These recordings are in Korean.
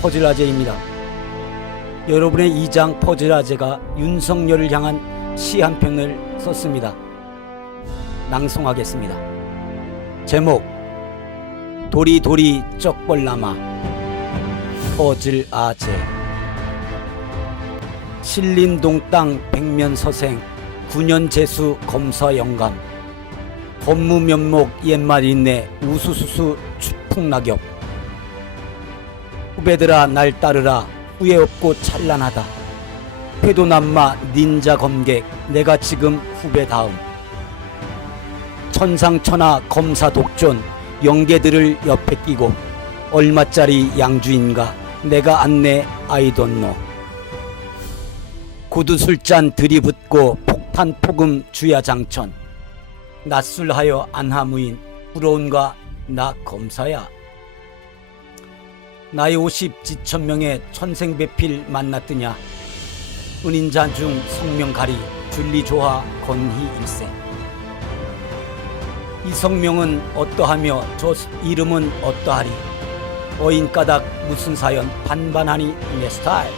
퍼즐 아재입니다. 여러분의 이장 퍼즐 아재가 윤석열을 향한 시 한 편을 썼습니다. 낭송하겠습니다. 제목 도리도리 쩍벌나마 퍼즐 아재 신림동 땅 백면 서생 9년 재수 검사 영감 법무 면목 옛말 인내 우수수수 추풍낙엽 후배들아 날 따르라. 후회 없고 찬란하다. 회도남마 닌자 검객 내가 지금 후배 다음. 천상천하 검사 독존 영계들을 옆에 끼고 얼마짜리 양주인가? 내가 안내 아이돈노 구두 술잔 들이붓고 폭탄 폭음 주야 장천. 낯술하여 안하무인 부러운가? 나 검사야 나이 오십 지천명의 천생배필 만났더냐? 은인자 중 성명가리 줄리조하 건희 일생 이 성명은 어떠하며 저 이름은 어떠하리? 어인가닥 무슨 사연 반반하니 내 스타일?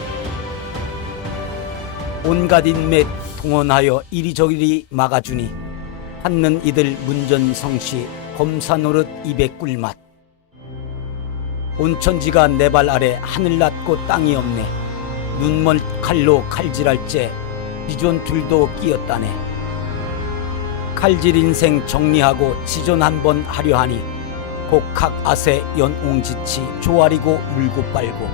온갖 인맥 동원하여 이리저리 막아주니 찾는 이들 문전성시 검사 노릇 입에 꿀맛 온천지가 내 발 아래 하늘 낮고 땅이 없네. 눈먼 칼로 칼질할 째 비존 둘도 끼었다네. 칼질 인생 정리하고 지존 한번 하려 하니 곡학 아세 연옹지치 조아리고 물고 빨고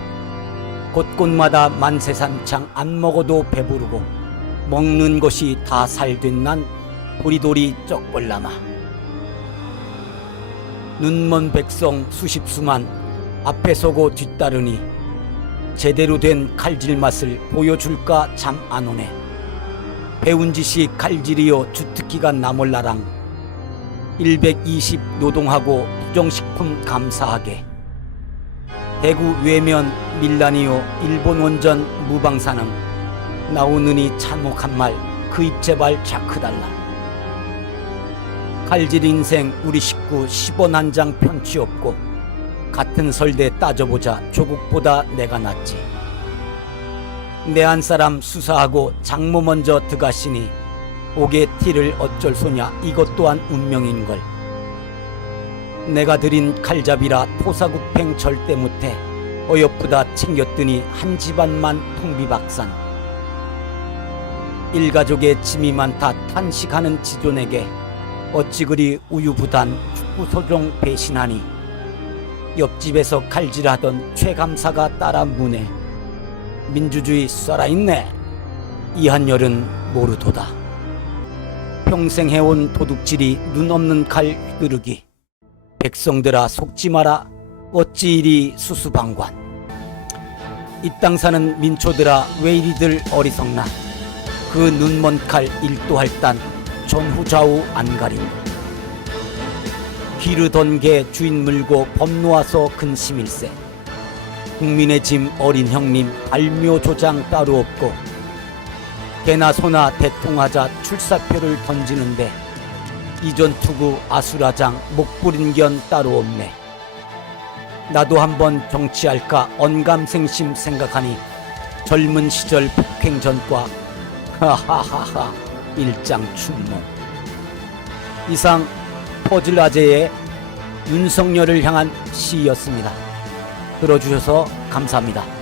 곳곳마다 만세산창 안 먹어도 배부르고 먹는 것이 다 살된 난 도리도리 쩍벌나마. 눈먼 백성 수십수만 앞에 서고 뒤따르니 제대로 된 칼질 맛을 보여줄까 참 안 오네. 배운 짓이 칼질이요 주특기가 나몰라랑 120 노동하고 부정식품 감사하게. 대구 외면 밀란이요 일본 원전 무방사능. 나오느니 참혹한 말 그 입 제발 자크달라. 칼질 인생 우리 식구 10원 한 장 편치 없고 같은 설대 따져보자 조국보다 내가 낫지. 내한 사람 수사하고 장모 먼저 들어가시니 옥의 티를 어쩔 소냐 이것 또한 운명인걸. 내가 드린 칼잡이라 토사구팽 절대 못해 어여쁘다 챙겼더니 한 집안만 풍비박산. 일가족의 짐이 많다 탄식하는 지존에게 어찌 그리 우유부단 축구소종 배신하니 옆집에서 칼질하던 최감사가 따라 문에 민주주의 살아있네. 이 한열은 모르도다. 평생 해온 도둑질이 눈 없는 칼 휘두르기. 백성들아 속지 마라. 어찌 이리 수수방관. 이 땅 사는 민초들아 왜 이리들 어리석나. 그 눈먼 칼 일도할 단 전후 좌우 안 가린 기르던 개 주인 물고 법 놓아서 근심일세. 국민의 짐 어린 형님 발묘 조장 따로 없고 개나 소나 대통하자 출사표를 던지는데 이전 투구 아수라장 목부린 견 따로 없네. 나도 한번 정치할까 언감생심 생각하니 젊은 시절 폭행 전과 하하하하 일장 춘몽. 이상 퍼즐 아재의 윤석열을 향한 시였습니다. 들어주셔서 감사합니다.